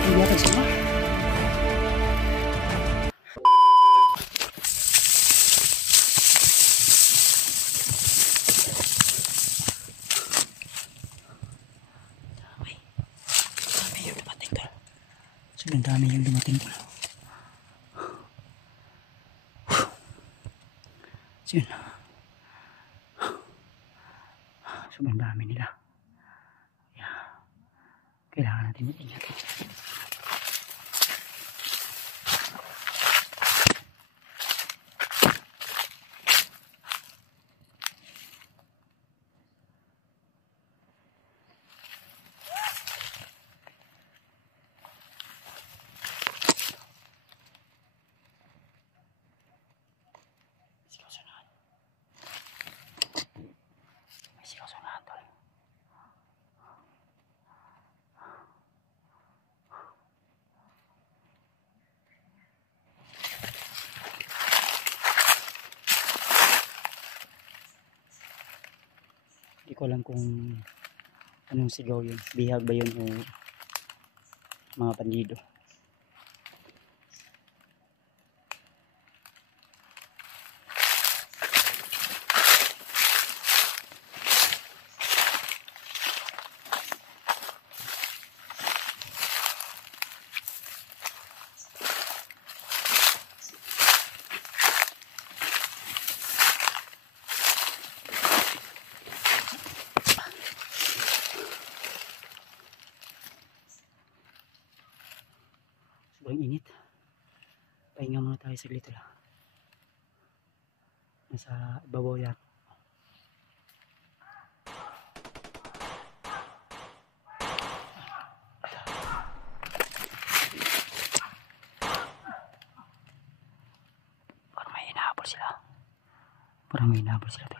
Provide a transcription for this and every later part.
natin yata sila. Sobrang dami yung dumating ko. So yun. Sobrang dami nila. Yeah. Kailangan natin mag-ingat. Hindi ko alam kung anong sigaw yun. Bihag ba yun o mga bandido. Sobrang init. Pahinga muna tayo saglit lang. Nasa ibabaw yan. Parang may hinahabol sila. Parang may hinahabol sila.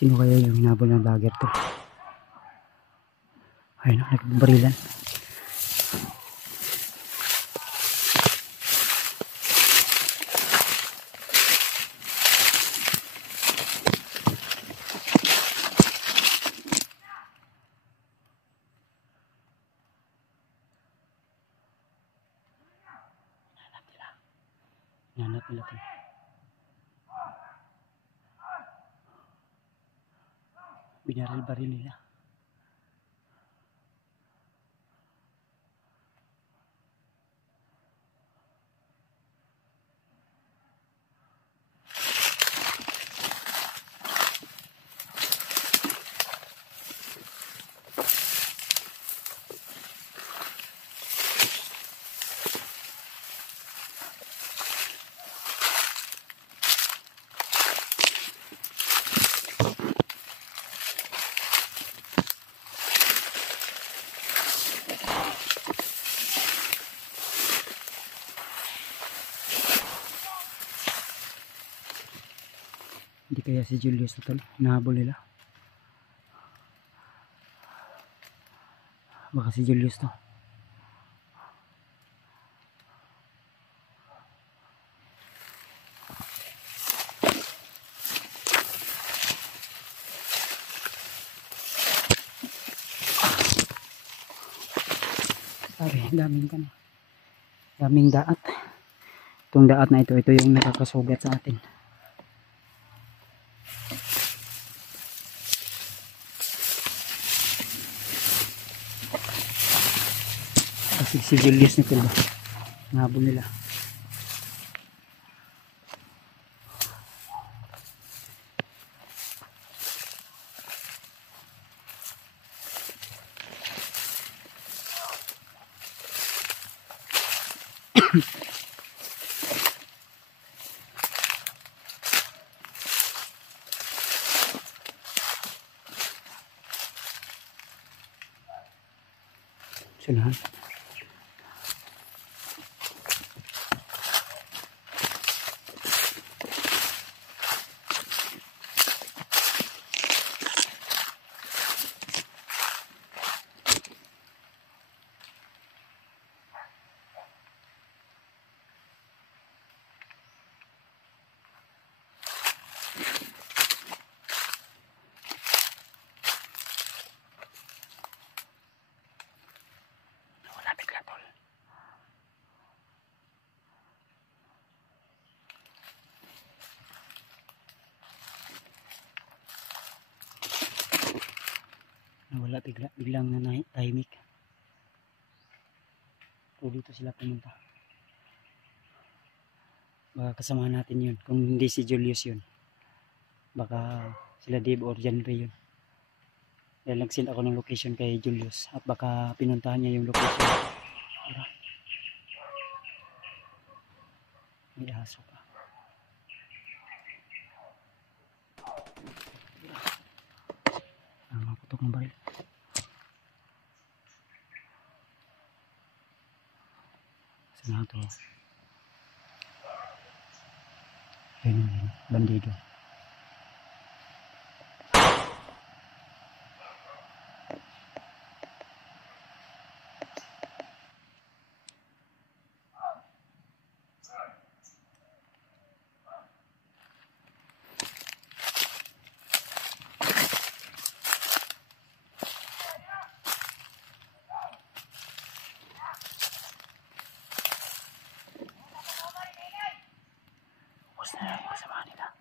Sino kaya yung hinabol ng vlogger to? Ayun, nagbarilan. Nanap nila ito. Binaril-baril nila. Hindi kaya si Julius ito hinahabol nila. Baka si Julius to. Sabi, daming daat. Itong daat na ito yung nakakasugat sa atin. Kasi si Julius nito ba? Nahabol nila. Sulahan. Wala bigla tol. Nawala biglang tahimik. So dito sila pumunta. Baka kasama natin yun. Kung hindi si Julius yun, baka sila Dave or John Ray yun. Dahil nag-send ako ng location kay Julius at baka pinuntahan niya yung location. Tara. May aso pa. Maputok ng baril. Saan ito? Ayun, bandido. Bus na lang yung kasama nila.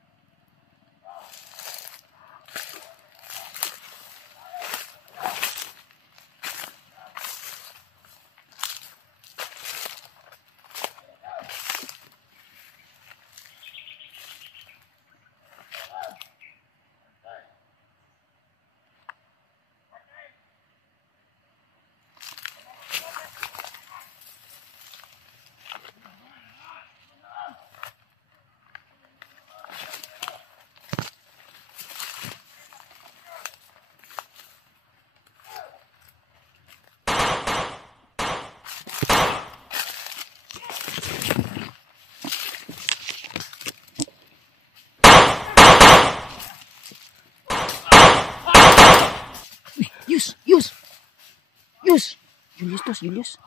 Yus! Yus! Yus! Julius tos, Julius.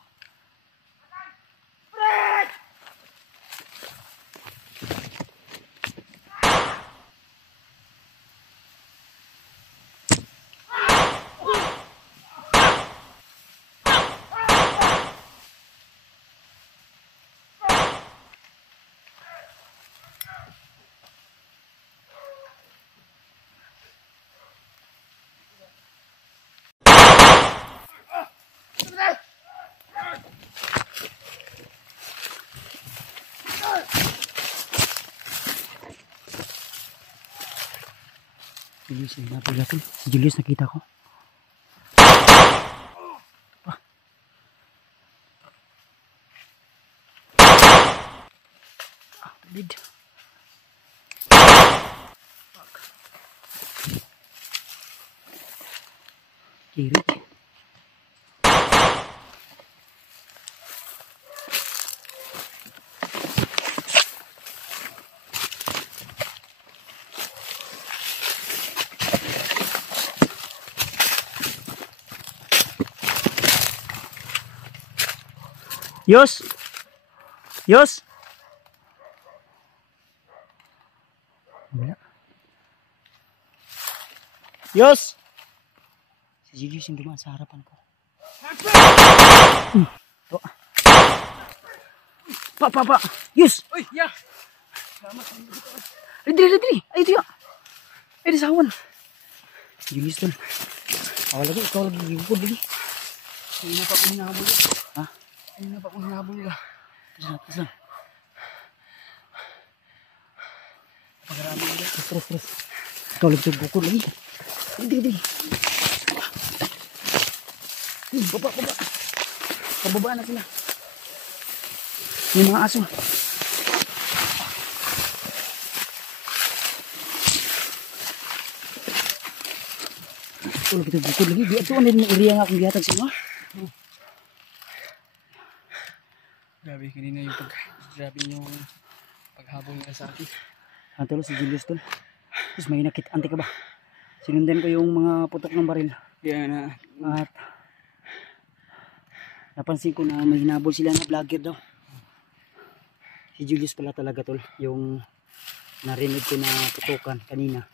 Julius, hinabol natin. Si Julius nakita ko. Bid. Kiri. Yus! Yus! Wala. Yus! Si Julius yung dumaan sa harapan ko. To. Pa! Yus! Uy, ya. Dili. Ay, diya. Ay, disawan. Si Julius doon. Awal lagi, ikaw lagi gigukod lagi. Hindi na pa akong hinahabol. Ha? Hindi na pa akong hinahabol nila. Terus lang. Pagarami nila. Terus. Ikaw lagi gigukod lagi. Dili. Baba. Pababa na sila. May mga aso. Ito lagi bukod lagi. Di ito ano yung area nga akong gihatag sa inyo. Grabe yung paghabol nila sa akin. Antolo si Julius tol. Tapos may nakit-anti ka ba? Sinundan ko yung mga putok ng baril. Kaya na. At napansin ko na may hinabol sila na vlogger daw. Si Julius pala talaga tol. Yung narinig ko na putukan kanina.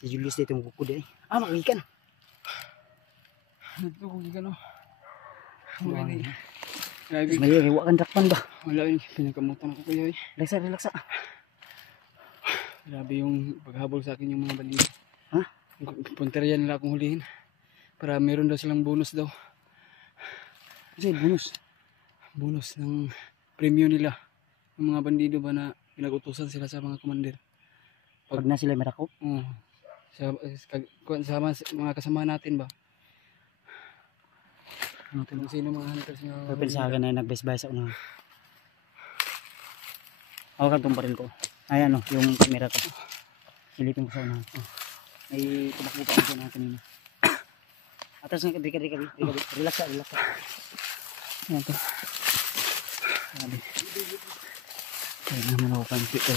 Si Julius dito yung bukod eh. Makikan. Ito kung gano'n. Grabe. Grabe. May riwa kang dakpan ba? Wala yun. Pinagkamutan ako kuya. Relaxa. Grabe yung paghabol sa akin yung mga bandido. Ha? Punteriya nila akong hulihin. Para meron daw silang bonus daw. Kasi bonus. Bonus ng premyo nila. Yung mga bandido ba na pinag-utusan sila sa mga commander. Pag na sila merakop. Sama mga kasama natin ba? Ano to? Kung sino mga hunters nga. Pagpensahan na nagbesbay sa unahan. Hawakan tong baril ko. Ayan o, yung camera ko. Silipin ko sa unahan. May tumakbo pa sa unahan kanina. Atas nga, dika. Relax. Ayan to. Sabi. Kaya naman ako pansit ko.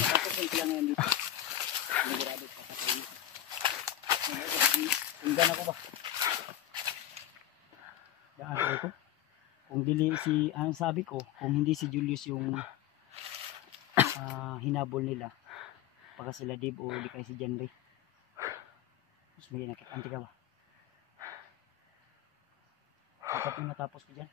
Tinggan ako ba? Daan ko ito. Kung dili si, ang sabi ko, kung hindi si Julius yung hinabol nila, baka sila Dave o di kaya si Jenry. Mas may nakit-anti ka ba? Sapat yung natapos ko dyan.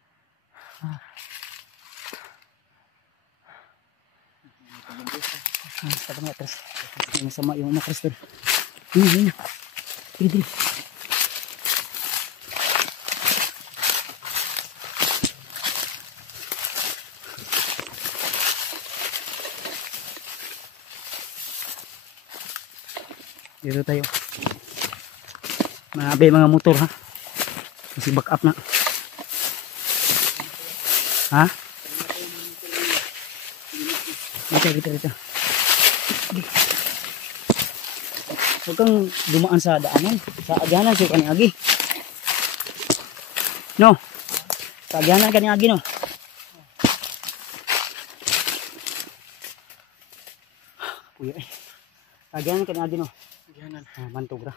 Taga nga, atras. Yung sama, yung umakras doon. Yun. Dili. Dito tayo. Mga motor ha. Kasi back up na. Ha? Dito. Huwag kang dumaan sa daanan. Sa agyanan siya kaniagi. No. Sa agyanan kaniagi no. Puya eh. Sa agyanan kaniagi no. Diyanan. Mantugra.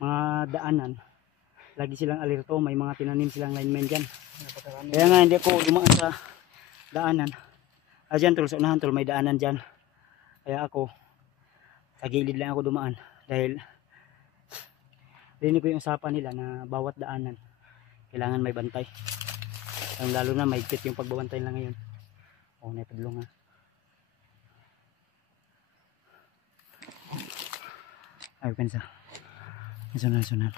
Mga daanan. lagi silang alerto, may mga tinanim silang lineman dyan. Napakarami. Kaya nga hindi ako dumaan sa daanan. Dyan tol, sa unahan tol, may daanan dyan. Kaya ako, sa gilid lang ako dumaan. Dahil, rinig ko yung usapan nila na bawat daanan, kailangan may bantay. Lalo na may yung pagbabantay lang ngayon. O, naipadlong nga. Ay, pensa. Sunod.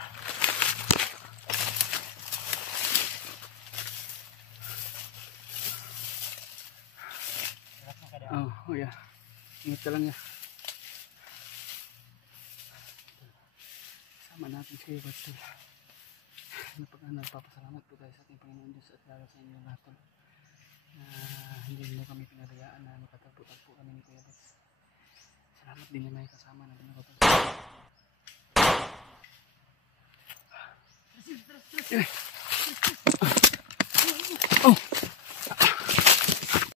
Oh yeah. Ingat ka lang ya. Sama natin si Kuya Batol. Nagpapasalamat po tayo sa ating Panginoon Diyos at lalo sa inyo lahat tol. Na hindi mo kami pinagayaan na makatagpo-tagpo kami ni Kuya Bats. Salamat din na may kasama na pinagpapasalamat.